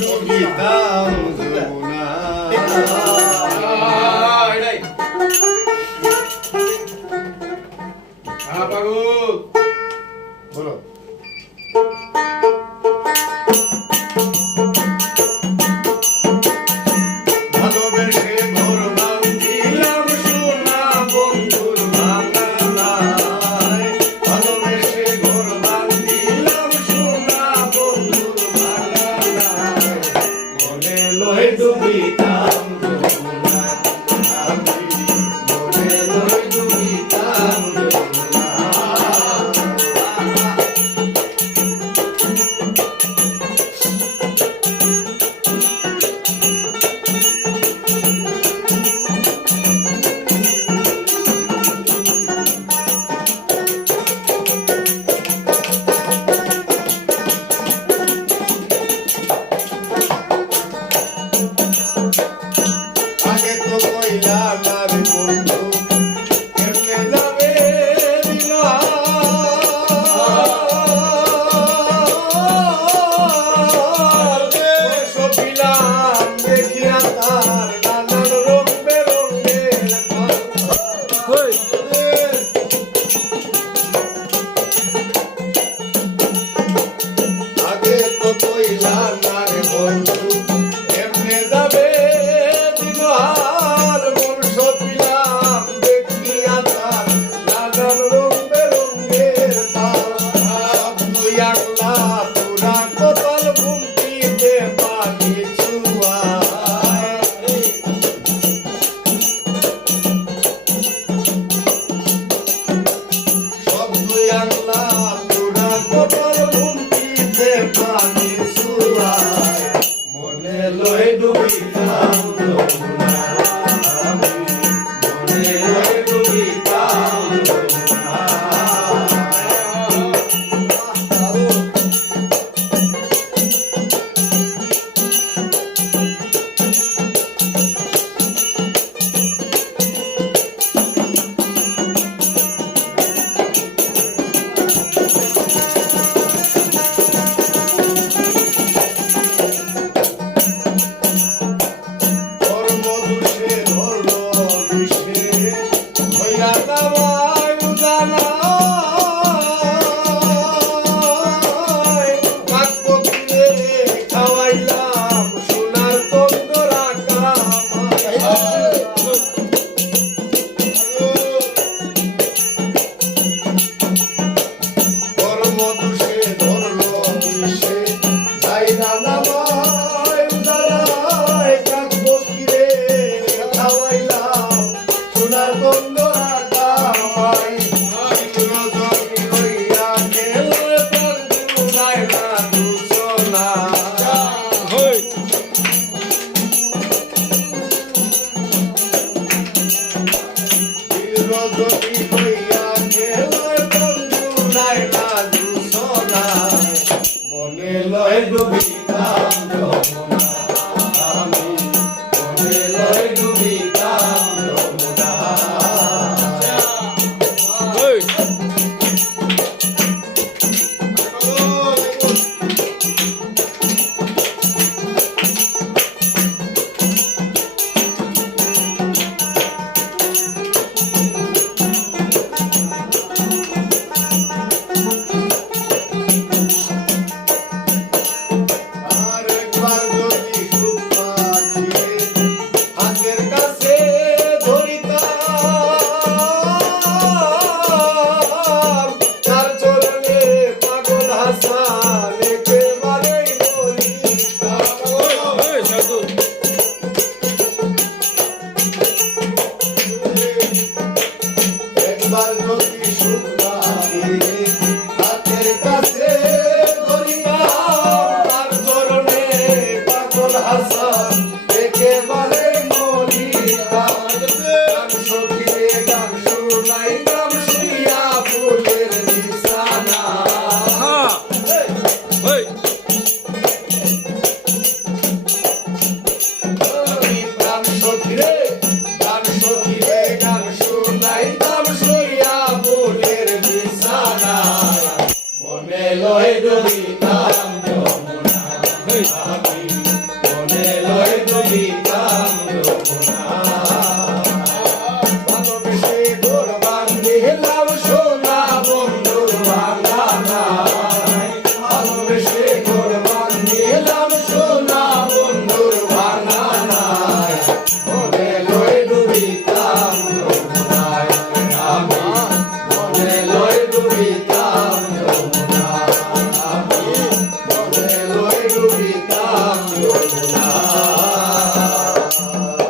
ডুবিতাম যমুনা বলো ভালোবেসে ঘর বাঁধিলাম সোনা বন্ধুর বাগানায় ভালোবেসে ঘর বাঁধিলাম সোনা বন্ধুর বাগানায় মনে লয় ডুবিতাম যমুনায় আমি মনে লয় ডুবিতাম আগে তো কইলাম আর বন্ধু কেমনে যাবে সপিলাম দেখিয়া তার নানান রং বেরঙের আগে তো কইলাম আর বন্ধু কেমনে যাবে আর মন সপিলাম দেখিয়া তার নানান রং বেরঙের তার তুই আগলা পুরা কপাল ঘুমটিতে পানি ছুয়ায় সব তুই আগলা পুরা কপাল ঘুমটিতে পানি ছুয়ায় মনে লয় ডুবিতাম যমুনা আমি মনে লয় ডুবিতাম যমুনা মনে লয় ডুবিতাম যমুনা আমি মনে লয় ডুবিতাম যমুনা লয় ডুবিতাম যমুনা আমি ডুবিত